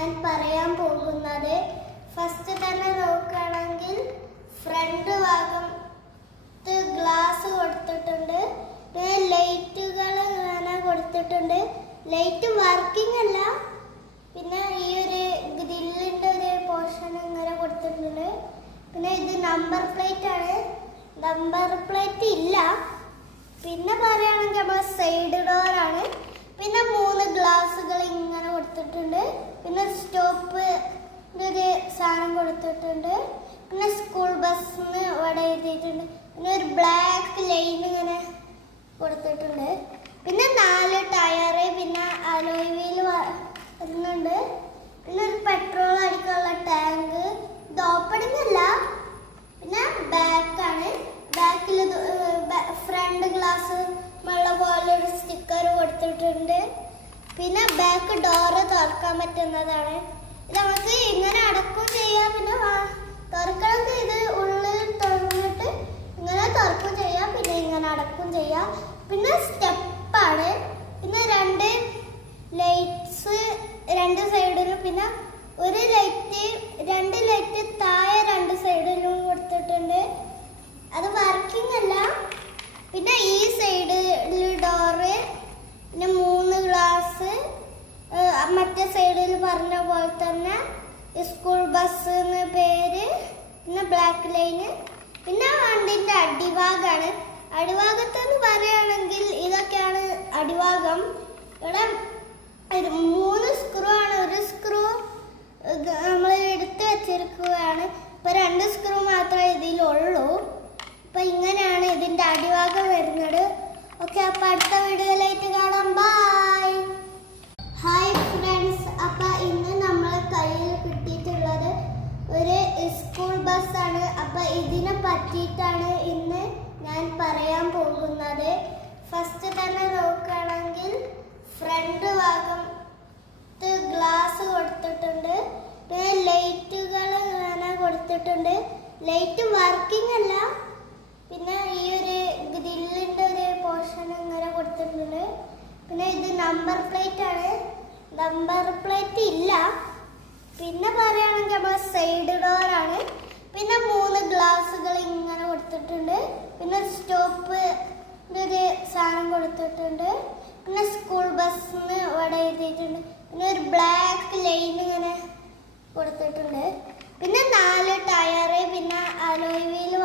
ഞാൻ പറയാൻ പോകുന്നത്. ഫസ്റ്റ് തന്നെ നോക്കുകയാണെങ്കിൽ ഫ്രണ്ട് ഭാഗം ഗ്ലാസ് കൊടുത്തിട്ടുണ്ട്, ലൈറ്റുകൾ ഇങ്ങനെ കൊടുത്തിട്ടുണ്ട്. ലൈറ്റ് വർക്കിംഗ് അല്ല, പിന്നെ ഈ ഒരു ഗ്രില്ലിൻ്റെ ഒരു പോർഷൻ ഇങ്ങനെ കൊടുത്തിട്ടുണ്ട്. പിന്നെ ഇത് നമ്പർ പ്ലേറ്റ് ആണ്, നമ്പർ പ്ലേറ്റ് ഇല്ല. പിന്നെ പറയുകയാണെങ്കിൽ നമ്മൾ സൈഡ് ഡോറാണ്. പിന്നെ 3 ഗ്ലാസുകൾ ഇങ്ങനെ കൊടുത്തിട്ടുണ്ട്. പിന്നെ സ്റ്റോപ്പ് ഒരു സാധനം കൊടുത്തിട്ടുണ്ട്. പിന്നെ സ്കൂൾ ബസ്സിന് ഇവിടെ എഴുതിയിട്ടുണ്ട്. പിന്നെ ഒരു ബ്ലാക്ക് ലൈൻ ഇങ്ങനെ കൊടുത്തിട്ടുണ്ട്. പിന്നെ 4 ടയറ്, പിന്നെ അലോയ് വീൽ വരുന്നുണ്ട്. പിന്നെ ഒരു പെട്രോൾ അടിക്കാനുള്ള ടാങ്ക്. ഇത് ഓപ്പണിംഗ് അല്ല. പിന്നെ ബാക്കാണ്, ബാക്കിൽ ഫ്രണ്ട് ഗ്ലാസ് ഉള്ള പോലെ ഒരു സ്റ്റിക്കർ കൊടുത്തിട്ടുണ്ട്. പിന്നെ ബാക്ക് ഡോറ് തുറക്കാൻ പറ്റുന്നതാണ്. ഇത് നമുക്ക് ഇങ്ങനെ അടക്കും ചെയ്യാം. പിന്നെ തുറക്കണമെങ്കിൽ ഇത് ഉള്ളിൽ തുറന്നിട്ട് ഇങ്ങനെ തുറക്കും ചെയ്യാം, പിന്നെ ഇങ്ങനെ അടക്കും ചെയ്യാം. പിന്നെ സ്റ്റെപ്പാണ്. പിന്നെ 2 ലൈറ്റ്സ് 2 സൈഡിലും, പിന്നെ ഒരു ലൈറ്റ് 2 ലൈറ്റ് താഴെ 2 സൈഡിലും കൊടുത്തിട്ടുണ്ട്. അത് വർക്കിംഗ് അല്ല. പിന്നെ ഈ സൈഡിൽ ഡോറ്, പിന്നെ 3 ഗ്ലാസ്, മറ്റേ സൈഡിൽ പറഞ്ഞ പോലെ തന്നെ സ്കൂൾ ബസ് എന്ന് പേര്, പിന്നെ ബ്ലാക്ക് ലൈന്. പിന്നെ വണ്ടിൻ്റെ അടിഭാഗമാണ്. അടിഭാഗത്തെന്ന് പറയുകയാണെങ്കിൽ ഇതൊക്കെയാണ് അടിഭാഗം. ഇവിടെ 3 സ്ക്രൂ ആണ്. ഒരു സ്ക്രൂ നമ്മൾ എടുത്ത് വെച്ചിരിക്കുകയാണ്. ഇപ്പം 2 സ്ക്രൂ മാത്രമേ ഇതിലുള്ളൂ. അപ്പം ഇങ്ങനെയാണ് ഇതിൻ്റെ അടിഭാഗം വരുന്നത്. ഓക്കെ, അപ്പം അടുത്ത വീഡിയോയിലായിട്ട് കാണാം. ബൈ. ഹായ് ഫ്രണ്ട്സ്, അപ്പം ഇന്ന് നമ്മളെ കയ്യിൽ കിട്ടിയിട്ടുള്ളത് ഒരു സ്കൂൾ ബസ്സാണ്. അപ്പം ഇതിനെ പറ്റിയിട്ടാണ് ഇന്ന് ഞാൻ പറയാൻ പോകുന്നത്. ഫസ്റ്റ് തന്നെ നോക്കുകയാണെങ്കിൽ ഫ്രണ്ട് ഭാഗം ഗ്ലാസ് കൊടുത്തിട്ടുണ്ട്, പിന്നെ ലൈറ്റുകൾ ഇങ്ങനെ കൊടുത്തിട്ടുണ്ട്. ലൈറ്റ് വർക്കിംഗ് അല്ല. പിന്നെ ഈ ഒരു ഗ്രില്ലിൻ്റെ ഒരു പോർഷൻ ഇങ്ങനെ കൊടുത്തിട്ടുണ്ട്. പിന്നെ ഇത് നമ്പർ പ്ലേറ്റ് ആണ്, നമ്പർ പ്ലേറ്റ് ഇല്ല. പിന്നെ പറയുകയാണെങ്കിൽ നമ്മൾ സൈഡ് ഡോറാണ്. പിന്നെ 3 ഗ്ലാസുകൾ ഇങ്ങനെ കൊടുത്തിട്ടുണ്ട്. പിന്നെ സ്റ്റോപ്പ് ഒരു സാധനം കൊടുത്തിട്ടുണ്ട്. പിന്നെ സ്കൂൾ ബസ്സിന് ഇവിടെ എഴുതിയിട്ടുണ്ട്. പിന്നെ ഒരു ബ്ലാക്ക് ലൈൻ ഇങ്ങനെ കൊടുത്തിട്ടുണ്ട്. പിന്നെ 4 ടയറ്, പിന്നെ അലോയ് വീൽ